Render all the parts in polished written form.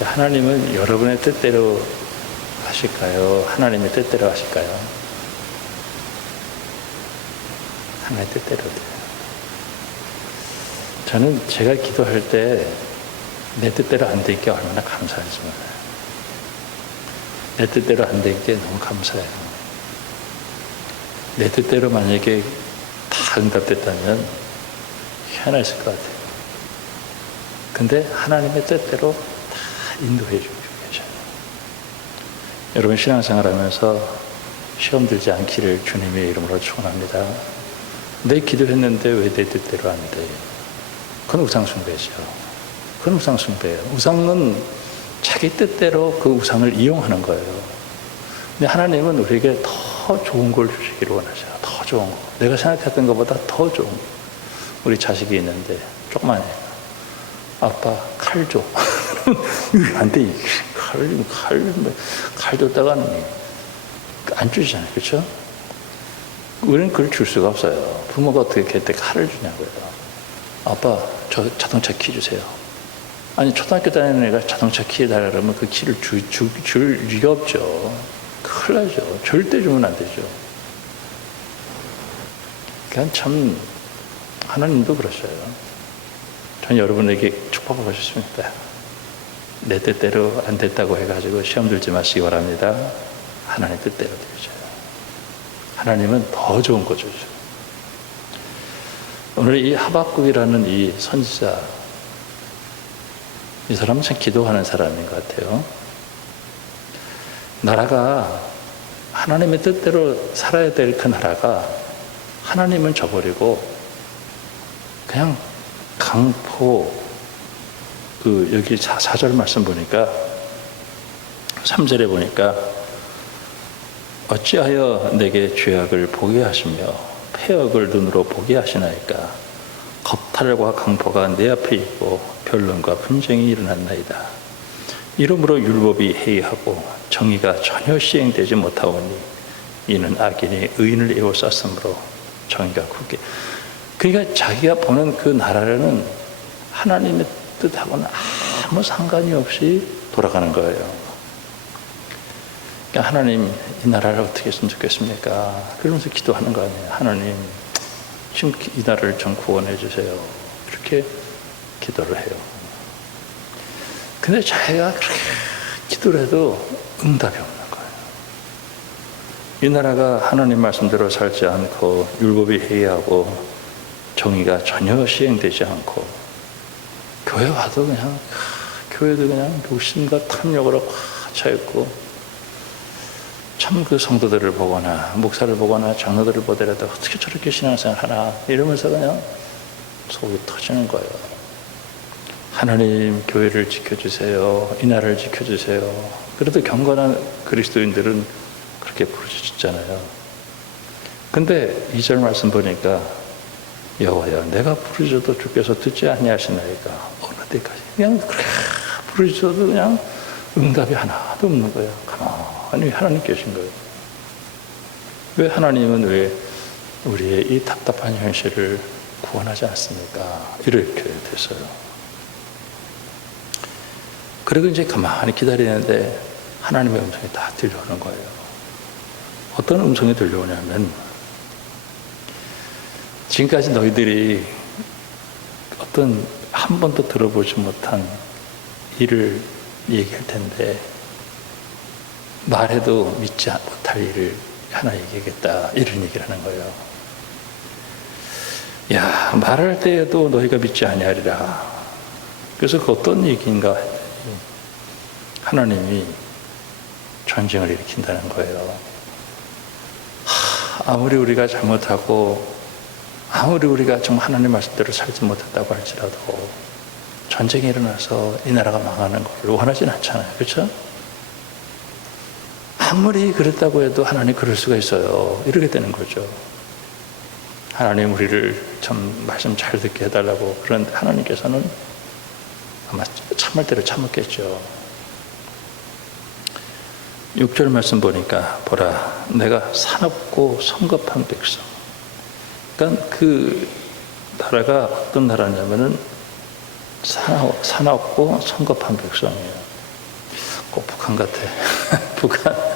하나님은 여러분의 뜻대로 하실까요? 하나님의 뜻대로 하실까요? 하나님의 뜻대로 돼요. 저는 제가 기도할 때 내 뜻대로 안 될 게 얼마나 감사한지 몰라요. 내 뜻대로 안 될 게 너무 감사해요. 내 뜻대로 만약에 다 응답됐다면 희한했을 것 같아요. 근데 하나님의 뜻대로 다 인도해 주고 계셔요. 여러분 신앙생활 하면서 시험 들지 않기를 주님의 이름으로 축원합니다. 내 기도했는데 왜 내 뜻대로 안 돼? 그건 우상숭배죠. 그건 우상숭배예요. 우상은 자기 뜻대로 그 우상을 이용하는 거예요. 근데 하나님은 우리에게 더 좋은 걸 주시기를 원하셔요. 더 좋은 거. 내가 생각했던 것보다 더 좋은 거. 우리 자식이 있는데 조그만 애. 아빠 칼 줘. 안 돼. 칼 줬다가는 안 주시잖아요. 그렇죠? 우리는 그걸 줄 수가 없어요. 부모가 어떻게 그때 칼을 주냐고요. 아빠 저 자동차 키 주세요. 아니 초등학교 다니는 애가 자동차 키 해달라 그러면 그 키를 줄 리가 없죠. 큰일 나죠. 절대 주면 안 되죠. 그냥 참 하나님도 그러셔요. 전 여러분에게 축복하고 싶습니다. 내 뜻대로 안 됐다고 해가지고 시험 들지 마시기 바랍니다. 하나님 뜻대로 되셔요. 하나님은 더 좋은 거 주죠. 오늘 이 하박국이라는 이 선지자, 이 사람은 참 기도하는 사람인 것 같아요. 나라가 하나님의 뜻대로 살아야 될 그 나라가 하나님은 저버리고 그냥 강포, 여기 4절 말씀 보니까 3절에 보니까 어찌하여 내게 죄악을 보게 하시며 폐역을 눈으로 보게 하시나이까. 겁탈과 강포가 내 앞에 있고 변론과 분쟁이 일어났나이다. 이러므로 율법이 해이하고 정의가 전혀 시행되지 못하오니 이는 악인이 의인을 에워쌌으므로 정의가 굳게. 그러니까 자기가 보는 그 나라는 하나님의 뜻하고는 아무 상관이 없이 돌아가는 거예요. 그러니까 하나님 이 나라를 어떻게 했으면 좋겠습니까? 그러면서 기도하는 거 아니에요. 하나님 지금 이 나라를 좀 구원해 주세요. 이렇게 기도를 해요. 근데 자기가 그렇게 기도를 해도 응답이 없는 거예요. 이 나라가 하나님 말씀대로 살지 않고 율법이 해이하고 정의가 전혀 시행되지 않고 교회 와도 그냥 교회도 그냥 욕심과 탐욕으로 꽉 차있고 참 그 성도들을 보거나 목사를 보거나 장로들을 보더라도 어떻게 저렇게 신앙생활 하나 이러면서 그냥 속이 터지는 거예요. 하나님 교회를 지켜주세요. 이 나라를 지켜주세요. 그래도 경건한 그리스도인들은 그렇게 부르짖잖아요. 근데 2절 말씀 보니까 여호와여 내가 부르짖어도 주께서 듣지 아니하시나이까. 어느 때까지 그냥 그렇게 부르짖어도 그냥 응답이 하나도 없는 거예요. 가만히 하나님 계신 거예요. 왜 하나님은 왜 우리의 이 답답한 현실을 구원하지 않습니까? 이렇게 됐어요. 그리고 이제 가만히 기다리는데 하나님의 음성이 다 들려오는 거예요. 어떤 음성이 들려오냐면 지금까지 너희들이 어떤 한 번도 들어보지 못한 일을 얘기할 텐데 말해도 믿지 못할 일을 하나 얘기하겠다 이런 얘기를 하는 거예요. 야 말할 때에도 너희가 믿지 아니하리라. 그래서 그 어떤 얘기인가 하나님이 전쟁을 일으킨다는 거예요. 아무리 우리가 잘못하고 아무리 우리가 정말 하나님 말씀대로 살지 못했다고 할지라도 전쟁이 일어나서 이 나라가 망하는 걸 원하진 않잖아요. 그렇죠? 아무리 그랬다고 해도 하나님 그럴 수가 있어요. 이렇게 되는 거죠. 하나님 우리를 참 말씀 잘 듣게 해달라고. 그런데 하나님께서는 아마 참을 대로 참았겠죠. 6절 말씀 보니까 보라 내가 사납고 성급한 백성. 그러니까 그 나라가 어떤 나라냐면은 사납고 성급한 백성이에요. 꼭 북한 같아.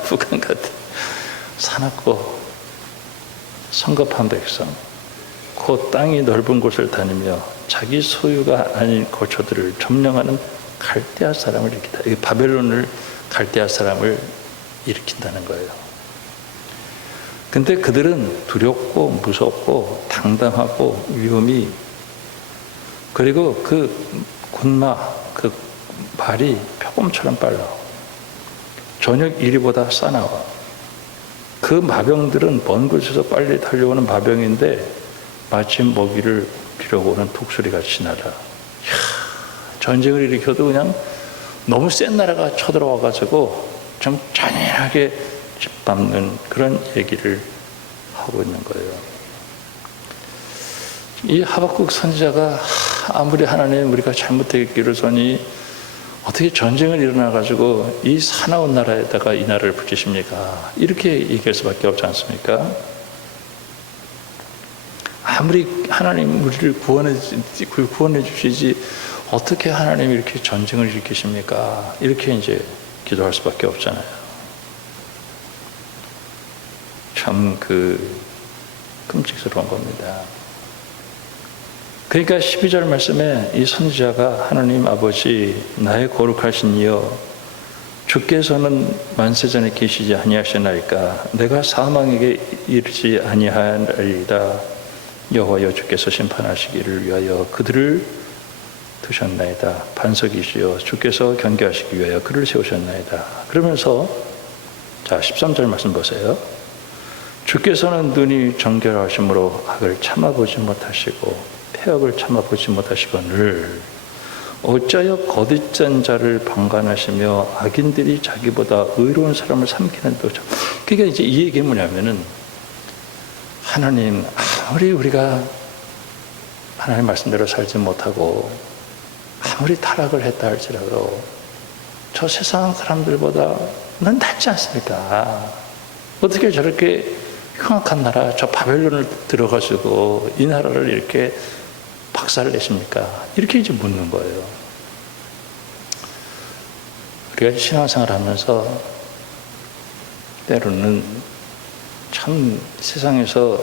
북한 같아. 사납고 성급한 백성, 그 땅이 넓은 곳을 다니며 자기 소유가 아닌 거처들을 점령하는 갈대아 사람을 일으킨다. 이 바벨론을 갈대아 사람을 일으킨다는 거예요. 근데 그들은 두렵고 무섭고 당당하고 위험이, 그리고 그 군마, 그 발이 표범처럼 빨라. 저녁 이리보다 싸나와. 그 마병들은 먼 곳에서 빨리 달려오는 마병인데 마침 먹이를 주려고 오는 독수리같이 날아. 전쟁을 일으켜도 그냥 너무 센 나라가 쳐들어와가지고 좀 잔인하게 짓밟는 그런 얘기를 하고 있는 거예요. 이 하박국 선지자가 아무리 하나님 우리가 잘못했기로서니 어떻게 전쟁을 일어나가지고 이 사나운 나라에다가 이 나라를 붙이십니까? 이렇게 얘기할 수밖에 없지 않습니까? 아무리 하나님 우리를 구원해 주시지 어떻게 하나님이 이렇게 전쟁을 일으키십니까? 이렇게 이제 기도할 수밖에 없잖아요. 참 끔찍스러운 겁니다. 그러니까 12절 말씀에 이 선지자가 하나님 아버지 나의 거룩하신 이여 주께서는 만세전에 계시지 아니하시나이까 내가 사망에게 이르지 아니하리이다. 여호와여 주께서 심판하시기를 위하여 그들을 두셨나이다. 반석이시여 주께서 경계하시기 위하여 그를 세우셨나이다. 그러면서 자 13절 말씀 보세요. 주께서는 눈이 정결하심으로 악을 참아보지 못하시고 폐역을 참아보지 못하시거늘 어찌하여 거듭잔 자를 방관하시며 악인들이 자기보다 의로운 사람을 삼키는 도죠. 그러니까 이제 이 얘기는 뭐냐면은 하나님 아무리 우리가 하나님 말씀대로 살지 못하고 아무리 타락을 했다 할지라도 저 세상 사람들보다 넌 낫지 않습니까? 어떻게 저렇게 흉악한 나라 저 바벨론을 들어가지고 이 나라를 이렇게 박살을 내십니까? 이렇게 이제 묻는 거예요. 우리가 신앙생활 하면서 때로는 참 세상에서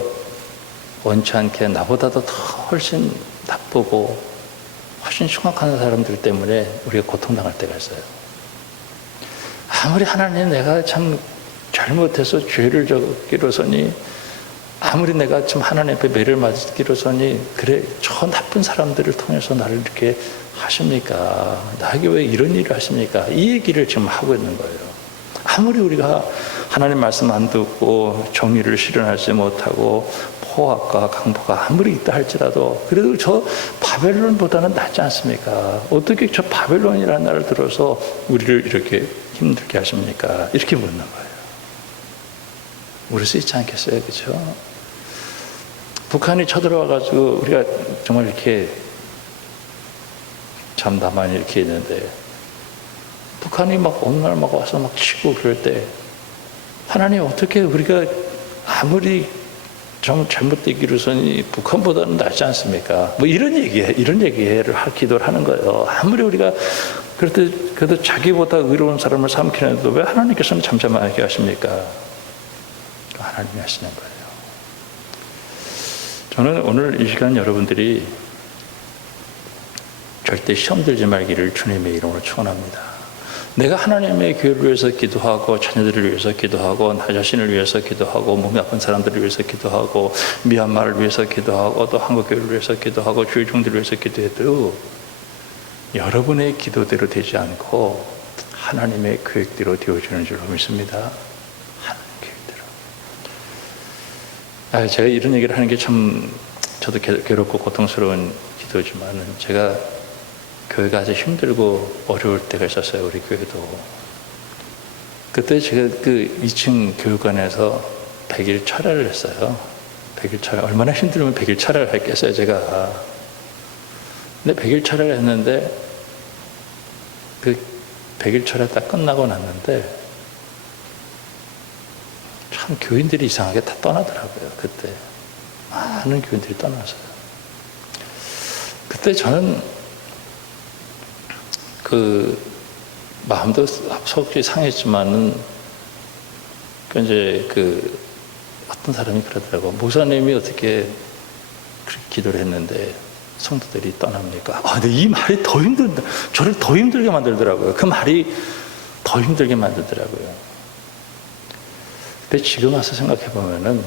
원치 않게 나보다도 더 훨씬 나쁘고 훨씬 흉악한 사람들 때문에 우리가 고통당할 때가 있어요. 아무리 하나님 내가 참 잘못해서 죄를 저기로서니 아무리 내가 좀 하나님 앞에 매를 맞기로서니 그래 저 나쁜 사람들을 통해서 나를 이렇게 하십니까? 나에게 왜 이런 일을 하십니까? 이 얘기를 지금 하고 있는 거예요. 아무리 우리가 하나님 말씀 안 듣고 정의를 실현하지 못하고 포악과 강포가 아무리 있다 할지라도 그래도 저 바벨론보다는 낫지 않습니까? 어떻게 저 바벨론이라는 나라를 들어서 우리를 이렇게 힘들게 하십니까? 이렇게 묻는 거예요. 모를 수 있지 않겠어요? 그렇죠? 북한이 쳐들어와가지고 우리가 정말 이렇게 참 나만 이렇게 있는데 북한이 막 어느 날 막 와서 막 치고 그럴 때 하나님 어떻게 우리가 아무리 좀 잘못되기로서니 북한보다는 낫지 않습니까? 뭐 이런 얘기를 기도를 하는 거예요. 아무리 우리가 그래도 자기보다 의로운 사람을 삼키는데도 왜 하나님께서는 잠잠하게 하십니까? 하나님이 하시는 거예요. 저는 오늘 이 시간 여러분들이 절대 시험 들지 말기를 주님의 이름으로 축원합니다. 내가 하나님의 교회를 위해서 기도하고 자녀들을 위해서 기도하고 나 자신을 위해서 기도하고 몸이 아픈 사람들을 위해서 기도하고 미얀마를 위해서 기도하고 또 한국교회를 위해서 기도하고 주의 종들을 위해서 기도해도 여러분의 기도대로 되지 않고 하나님의 계획대로 되어지는 줄로 믿습니다. 제가 이런 얘기를 하는 게 참 저도 괴롭고 고통스러운 기도지만 제가 교회가 아주 힘들고 어려울 때가 있었어요. 우리 교회도. 그때 제가 그 2층 교육관에서 100일 철야를 했어요. 100일 철야. 얼마나 힘들면 100일 철야를 했겠어요, 제가. 근데 100일 철야를 했는데 그 100일 철야 딱 끝나고 났는데 참 교인들이 이상하게 다 떠나더라고요. 그때 많은 교인들이 떠났어요. 그때 저는 마음도 속이 상했지만은 이제 어떤 사람이 그러더라고. 목사님이 어떻게 그렇게 기도를 했는데 성도들이 떠납니까? 근데 이 말이 더 힘들다. 저를 더 힘들게 만들더라고요. 그 말이 더 힘들게 만들더라고요. 근데 지금 와서 생각해 보면은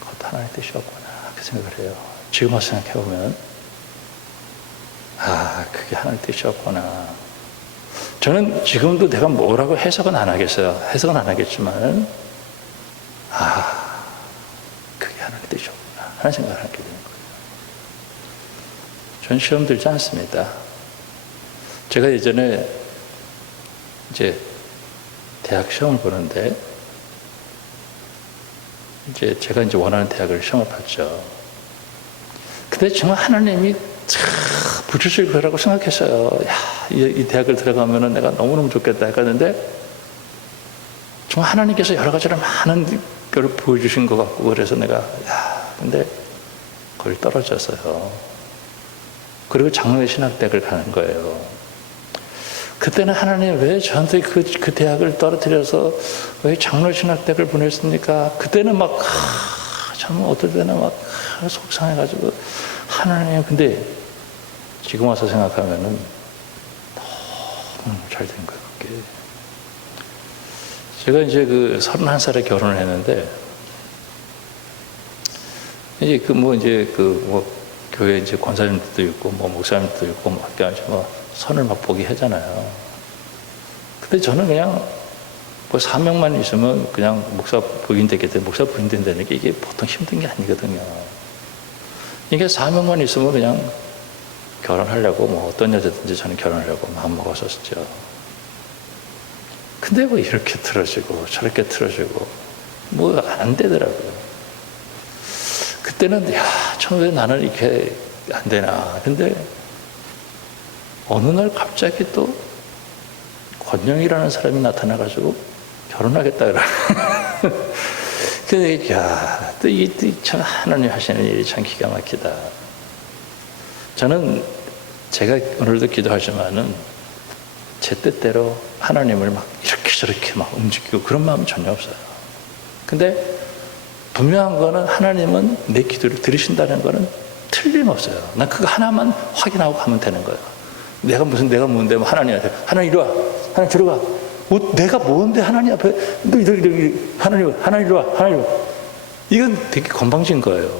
그것도 하나님의 뜻이었구나 그 생각을 해요. 지금 와서 생각해 보면 그게 하나님의 뜻이었구나. 저는 지금도 내가 뭐라고 해석은 안 하겠어요. 해석은 안 하겠지만 그게 하나님의 뜻이었구나 하는 생각을 하게 되는 거예요. 전 시험 들지 않습니다. 제가 예전에 이제 대학 시험을 보는데 이제 제가 이제 원하는 대학을 시험을 봤죠. 근데 정말 하나님이 붙여줄 거라고 생각했어요. 이 대학을 들어가면은 내가 너무너무 좋겠다 했는데 정말 하나님께서 여러 가지로 많은 걸 보여주신 것 같고 그래서 내가 근데 거기 떨어졌어요. 그리고 장로의 신학대학을 가는 거예요. 그때는 하나님 왜 저한테 그 대학을 떨어뜨려서 왜 장로 신학대학을 보냈습니까? 그때는 참 어떨 때는 속상해가지고 하나님 근데 지금 와서 생각하면은 너무 잘 된 거예요. 그게. 제가 이제 31살에 결혼을 했는데 이제 교회 이제 권사님들도 있고 목사님들도 있고 선을 보기 하잖아요. 근데 저는 그냥 사명만 있으면 그냥 목사 부인 되겠다, 목사 부인 된다는 게 이게 보통 힘든 게 아니거든요. 이게 사명만 있으면 그냥 결혼하려고 어떤 여자든지 저는 결혼하려고 마음 먹었었죠. 근데 이렇게 틀어지고 저렇게 틀어지고 안 되더라고요. 그때는 참 왜 나는 이렇게 안 되나. 근데 어느 날 갑자기 또 권영이라는 사람이 나타나가지고 결혼하겠다 그래. 근데 또 이게 참 하나님 하시는 일이 참 기가 막히다. 저는 제가 오늘도 기도하지만은 제 뜻대로 하나님을 이렇게 저렇게 움직이고 그런 마음이 전혀 없어요. 근데 분명한 거는 하나님은 내 기도를 들으신다는 거는 틀림없어요. 난 그거 하나만 확인하고 가면 되는 거예요. 내가 뭔데 하나님한테 하나님 이리 와, 하나님 들어가. 내가 뭔데 하나님 앞에 하나님 이리 와, 하나님. 이건 되게 건방진 거예요.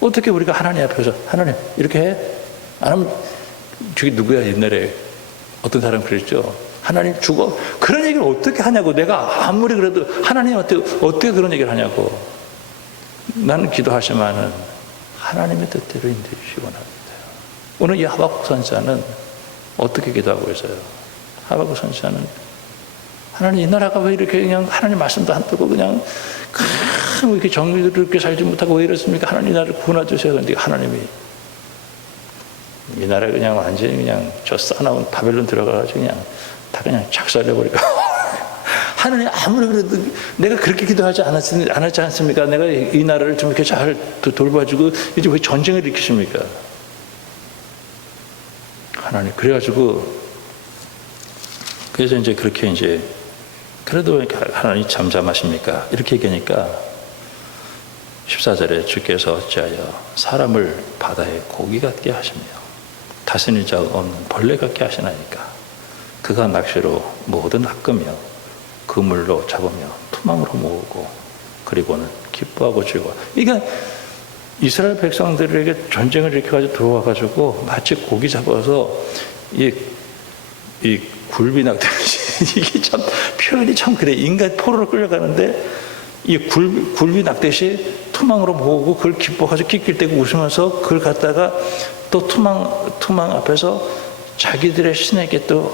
어떻게 우리가 하나님 앞에서 하나님 이렇게 해? 안 하면 저기 누구야 옛날에 어떤 사람 그랬죠. 하나님 죽어. 그런 얘기를 어떻게 하냐고. 내가 아무리 그래도 하나님한테 어떻게 그런 얘기를 하냐고. 나는 기도하지만은 하나님의 뜻대로 인도해주시기 원합니다. 오늘 이 하박국 선지자는 어떻게 기도하고 있어요? 하박국 선지자는 하나님 이 나라가 왜 이렇게 그냥 하나님 말씀도 안 듣고 그냥 이렇게 정의롭게 살지 못하고 왜 이렇습니까? 하나님 이 나라를 구원해 주세요. 그런데 하나님이 이 나라 그냥 완전히 그냥 저 싸나운 바벨론 들어가가지고 그냥 다 그냥 작살내버리고 하나님 아무리 그래도 내가 그렇게 기도하지 않았지 않습니까? 내가 이 나라를 좀 이렇게 잘 돌봐주고 이제 왜 전쟁을 일으키십니까? 하나님 그래가지고 그래서 이제 그렇게 이제 그래도 하나님 잠잠하십니까? 이렇게 얘기하니까 14절에 주께서 어찌하여 사람을 바다에 고기 같게 하시며 다스릴 자 없는 벌레 같게 하시나이까 그가 낚시로 모두 낚으며 그물로 잡으며 투망으로 모으고 그리고는 기뻐하고 즐거워. 그러니까 이스라엘 백성들에게 전쟁을 일으켜가지고 들어와가지고 마치 고기 잡아서 이 굴비 낚듯이 이게 참 표현이 참 그래. 인간 포로로 끌려가는데 이 굴비 낚듯이 투망으로 모으고 그걸 기뻐가지고 킥킥대고 웃으면서 그걸 갖다가 또 투망 앞에서 자기들의 신에게 또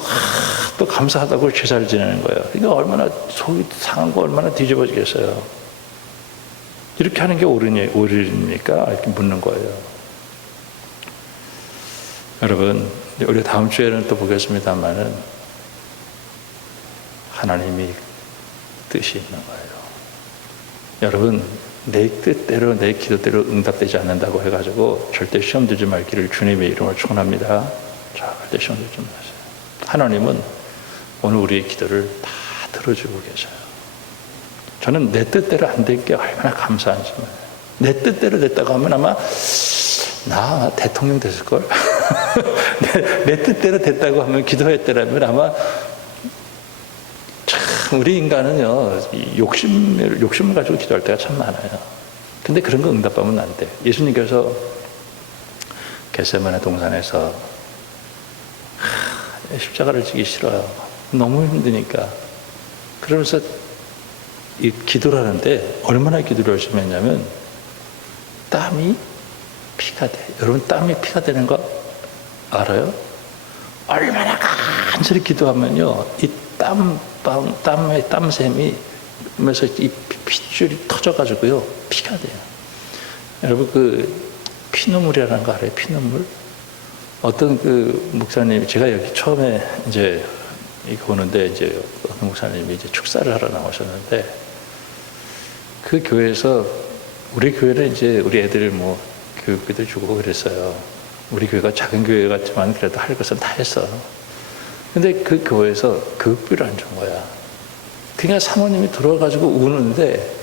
감사하다고 제사를 지내는 거예요. 이게 얼마나 속이 상한 거 얼마나 뒤집어지겠어요. 이렇게 하는 게 옳으니까 이렇게 묻는 거예요. 여러분, 우리 다음 주에는 또 보겠습니다만은 하나님이 뜻이 있는 거예요. 여러분, 내 뜻대로 내 기도대로 응답되지 않는다고 해가지고 절대 시험 들지 말기를 주님의 이름으로 축원합니다. 절대 시험 들지 마세요. 하나님은 오늘 우리의 기도를 다 들어주고 계셔요. 저는 내 뜻대로 안 된 게 얼마나 감사한지 몰라요. 내 뜻대로 됐다고 하면 아마 나 대통령 됐을걸? 내 뜻대로 됐다고 하면 기도했더라면 아마 참 우리 인간은요 욕심을 가지고 기도할 때가 참 많아요. 근데 그런 거 응답하면 안 돼. 예수님께서 겟세마네 동산에서 십자가를 지기 싫어요. 너무 힘드니까. 그러면서 이 기도를 하는데 얼마나 기도를 열심히 했냐면 땀이 피가 돼. 여러분 땀이 피가 되는 거 알아요? 얼마나 간절히 기도하면요 이 땀의 땀샘이 면서 이 핏줄이 터져가지고요 피가 돼요. 여러분 그 피눈물이라는 거 알아요? 피눈물? 어떤 그 목사님이 제가 여기 처음에 이제 이거 오는데 이제 어떤 목사님이 이제 축사를 하러 나오셨는데 그 교회에서 우리 교회는 이제 우리 애들 뭐 교육비도 주고 그랬어요. 우리 교회가 작은 교회 같지만 그래도 할 것은 다 했어. 근데 그 교회에서 교육비를 안 준 거야. 그러니까 사모님이 들어와가지고 우는데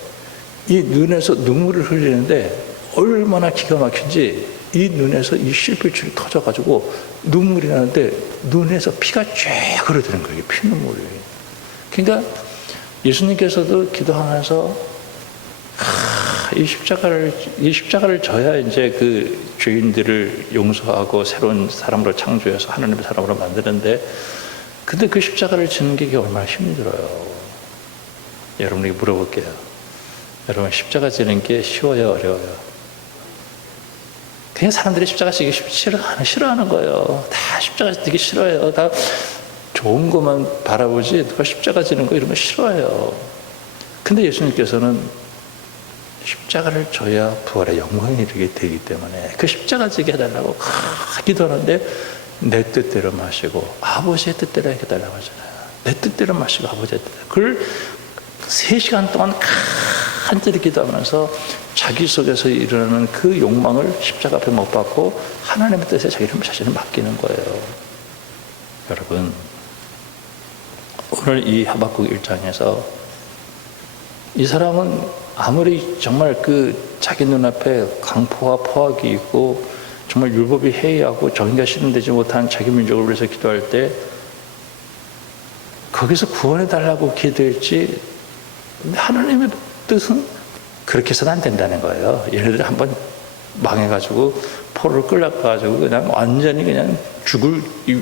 이 눈에서 눈물을 흘리는데 얼마나 기가 막힌지 이 눈에서 이 실핏줄이 터져가지고 눈물이 나는데 눈에서 피가 쫙 흐르는 거예요. 피눈물이. 그러니까 예수님께서도 기도하면서 이 십자가를 져야 이제 그 죄인들을 용서하고 새로운 사람으로 창조해서 하나님의 사람으로 만드는데 근데 그 십자가를 지는 게 얼마나 힘들어요. 여러분에게 물어볼게요. 여러분 십자가 지는 게 쉬워요, 어려워요? 그냥 사람들이 십자가 지기 싫어하는 거예요. 다 십자가 지기 싫어해요. 다 좋은 것만 바라보지 누가 십자가 지는 거 이런 거 싫어해요. 근데 예수님께서는 십자가를 져야 부활의 영광이 이르게 되기 때문에 그 십자가 지게 해달라고 기도하는데 내 뜻대로 마시고 아버지의 뜻대로 해달라고 하잖아요. 내 뜻대로 마시고 아버지의 뜻대로. 그걸 3시간 동안 간절히 기도하면서 자기 속에서 일어나는 그 욕망을 십자가 앞에 못 박고 하나님의 뜻에 자신을 맡기는 거예요. 여러분 오늘 이 하박국 1장에서 이 사람은 아무리 정말 그 자기 눈앞에 강포와 포악이 있고 정말 율법이 해이하고 정의가 실현되지 못한 자기 민족을 위해서 기도할 때 거기서 구원해 달라고 기도했지 하나님의 뜻은 그렇게 해서는 안 된다는 거예요. 얘네들이 한번 망해가지고 포로를 끌려가가지고 그냥 완전히 그냥 죽을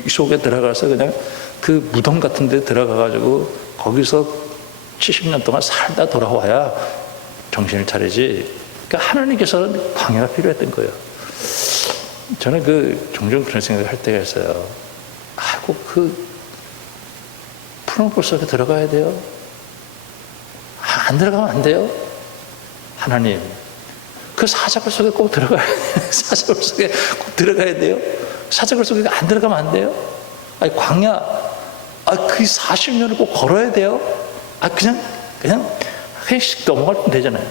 속에 들어가서 그냥 그 무덤 같은 데 들어가가지고 거기서 70년 동안 살다 돌아와야 정신을 차리지. 그러니까 하나님께서는 광야가 필요했던 거예요. 저는 종종 그런 생각을 할 때가 있어요. 아이고 푸른 불 속에 들어가야 돼요? 안 들어가면 안 돼요? 하나님 그 사자굴 속에 꼭 들어가야 돼요. 사자굴 속에 꼭 들어가야 돼요? 사자굴 속에 안 들어가면 안 돼요? 아니 광야 그 40년을 꼭 걸어야 돼요? 그냥 넘어가면 되잖아요.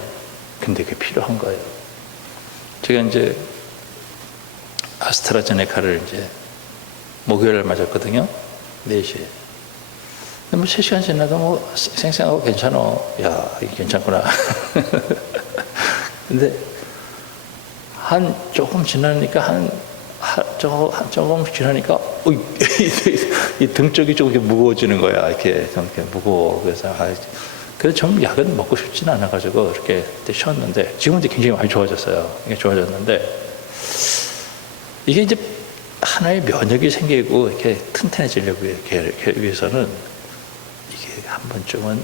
근데 그게 필요한 거예요. 제가 이제 아스트라제네카를 이제 목요일에 맞았거든요. 4시에. 근데 뭐 3시간 지나도 뭐 생생하고 괜찮아. 야, 이게 괜찮구나. 근데 조금 지나니까 조금 지나니까 이 등 쪽이 좀 이렇게 무거워지는 거야. 이렇게 무거워. 그래서 좀 약은 먹고 싶지는 않아가지고 이렇게 쉬었는데 지금은 이제 굉장히 많이 좋아졌어요. 이게 좋아졌는데 이게 이제 하나의 면역이 생기고 이렇게 튼튼해지려고 이렇게 위해서는 이게 한 번쯤은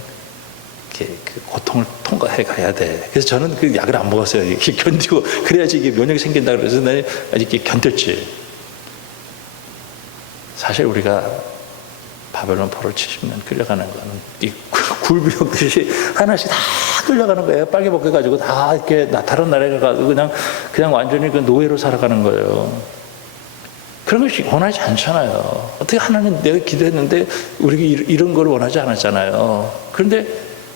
이렇게 그 고통을 통과해 가야 돼. 그래서 저는 그 약을 안 먹었어요. 이렇게 견디고 그래야지 이게 면역이 생긴다 그래서 나는 이렇게 견뎠지. 사실 우리가 바벨론 포로 70년 끌려가는 거는 이 굴비역듯이 하나씩 다 끌려가는 거예요. 빨개 벗겨가지고 다 이렇게 다른 나라에 가가지고 그냥 완전히 그 노예로 살아가는 거예요. 그런 것이 원하지 않잖아요. 어떻게 하나님 내가 기도했는데 우리가 이런 걸 원하지 않았잖아요. 그런데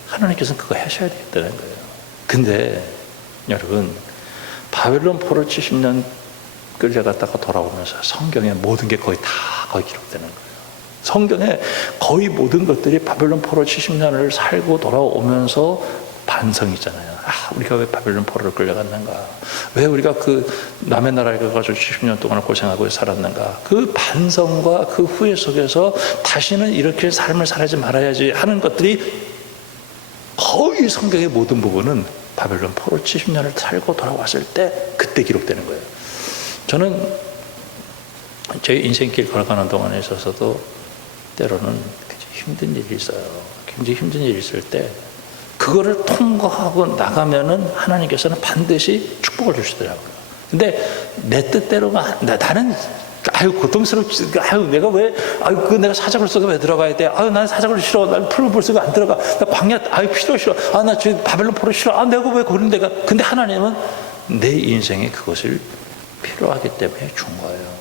하나님께서는 그거 하셔야 되겠다는 거예요. 근데 여러분 바벨론 포로 70년 끌려갔다가 돌아오면서 성경에 모든 게 거의 기록되는 거예요. 성경에 거의 모든 것들이 바벨론 포로 70년을 살고 돌아오면서 반성이잖아요. 우리가 왜 바벨론 포로를 끌려갔는가? 왜 우리가 그 남의 나라에 가가지고 70년 동안 고생하고 살았는가? 그 반성과 그 후회 속에서 다시는 이렇게 삶을 살지 말아야지 하는 것들이 거의 성경의 모든 부분은 바벨론 포로 70년을 살고 돌아왔을 때 그때 기록되는 거예요. 저는 제 인생길 걸어가는 동안에 있어서도 때로는 굉장히 힘든 일이 있어요. 굉장히 힘든 일이 있을 때 그거를 통과하고 나가면은 하나님께서는 반드시 축복을 주시더라고요. 근데 내 뜻대로가 나는 고통스럽지. 내가 왜 내가 사자굴 속에 왜 들어가야 돼? 난 사자굴 싫어. 난 푸른 불 속에 안 들어가. 나 광야 필요 싫어. 나 지금 바벨론 포로 싫어. 내가 왜 그런 데가? 근데 하나님은 내 인생에 그것을 필요하기 때문에 준 거예요.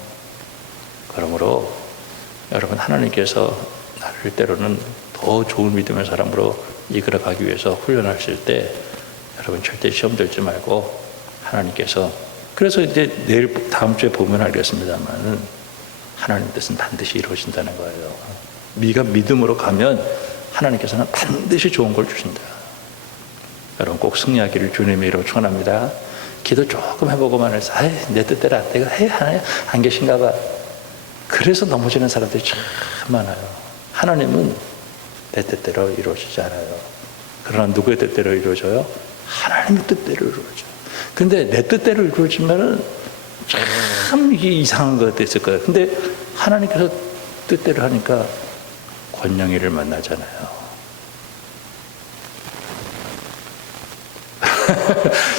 그러므로 여러분, 하나님께서 나를 때로는 더 좋은 믿음의 사람으로 이끌어가기 위해서 훈련하실 때 여러분 절대 시험 들지 말고 하나님께서, 그래서 이제 내일 다음 주에 보면 알겠습니다만은 하나님 뜻은 반드시 이루어진다는 거예요. 네가 믿음으로 가면 하나님께서는 반드시 좋은 걸 주신다. 여러분 꼭 승리하기를 주님의 이름으로 축원합니다. 기도 조금 해보고만 해서 내 뜻대로 안 되고 하나님 안 계신가 봐. 그래서 넘어지는 사람들이 참 많아요. 하나님은 내 뜻대로 이루어지지 않아요. 그러나 누구의 뜻대로 이루어져요? 하나님의 뜻대로 이루어져요. 근데 내 뜻대로 이루어지면은 참 이게 이상한 것도 있을 거예요. 근데 하나님께서 뜻대로 하니까 권영이를 만나잖아요.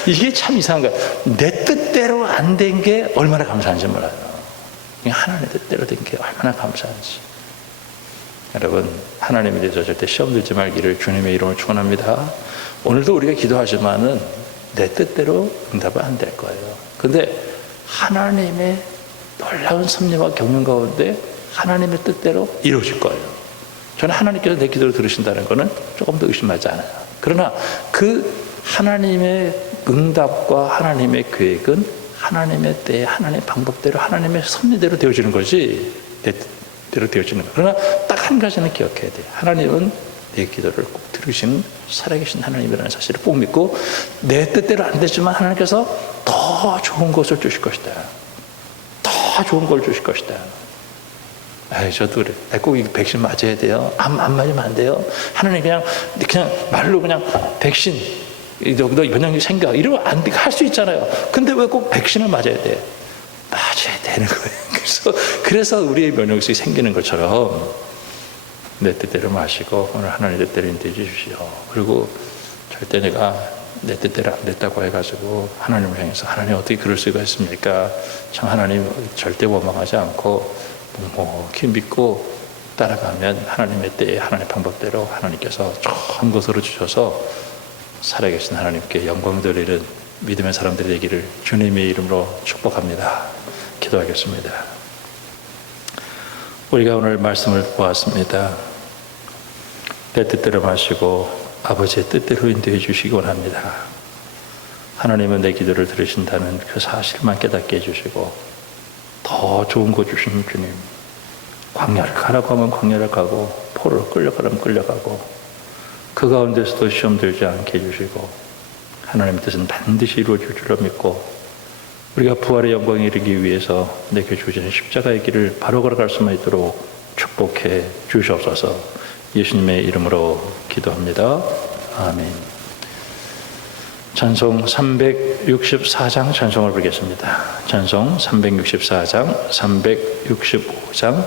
이게 참 이상한 거예요. 내 뜻대로 안 된 게 얼마나 감사한지 몰라요. 하나님의 뜻대로 된 게 얼마나 감사한지. 여러분, 하나님에 대해서 절대 시험 들지 말기를 주님의 이름으로 축원합니다. 오늘도 우리가 기도하지만은 내 뜻대로 응답은 안 될 거예요. 근데 하나님의 놀라운 섭리와 경륜 가운데 하나님의 뜻대로 이루어질 거예요. 저는 하나님께서 내 기도를 들으신다는 것은 조금 더 의심하지 않아요. 그러나 그 하나님의 응답과 하나님의 계획은 하나님의 때에 하나님의 방법대로 하나님의 섭리대로 되어지는 것이 내 뜻대로 되어지는 거예요. 그러나 딱 한 가지는 기억해야 돼요. 하나님은 내 기도를 꼭 들으시는 살아계신 하나님이라는 사실을 꼭 믿고, 내 뜻대로 안 되지만 하나님께서 더 좋은 것을 주실 것이다. 더 좋은 걸 주실 것이다. 저도 그래. 꼭 이 백신 맞아야 돼요. 안 맞으면 안 돼요. 하나님 그냥 말로 그냥 백신, 너 면역력이 생겨. 이러면 안 돼. 할 수 있잖아요. 근데 왜 꼭 백신을 맞아야 돼? 맞아야 되는 거예요. 그래서 우리의 면역력이 생기는 것처럼 내 뜻대로 마시고 오늘 하나님 뜻대로 인도해 주십시오. 그리고 절대 내가 내 뜻대로 안 됐다고 해가지고 하나님을 향해서 하나님 어떻게 그럴 수가 있습니까? 참 하나님 절대 원망하지 않고 묵묵히 믿고 따라가면 하나님의 때에 하나님의 방법대로 하나님께서 좋은 것으로 주셔서 살아계신 하나님께 영광 돌리는 믿음의 사람들이 되기를 주님의 이름으로 축복합니다. 기도하겠습니다. 우리가 오늘 말씀을 보았습니다. 내 뜻대로 마시고 아버지의 뜻대로 인도해 주시기 원합니다. 하나님은 내 기도를 들으신다는 그 사실만 깨닫게 해주시고 더 좋은 거 주시는 주님, 광야를 가라고 하면 광야를 가고 포로로 끌려가라면 끌려가고 그 가운데서도 시험 들지 않게 해주시고 하나님의 뜻은 반드시 이루어질 줄로 믿고 우리가 부활의 영광에 이르기 위해서 내게 주시는 십자가의 길을 바로 걸어갈 수만 있도록 축복해 주시옵소서. 예수님의 이름으로 기도합니다. 아멘. 찬송 364장 찬송을 부르겠습니다. 찬송 364장, 365장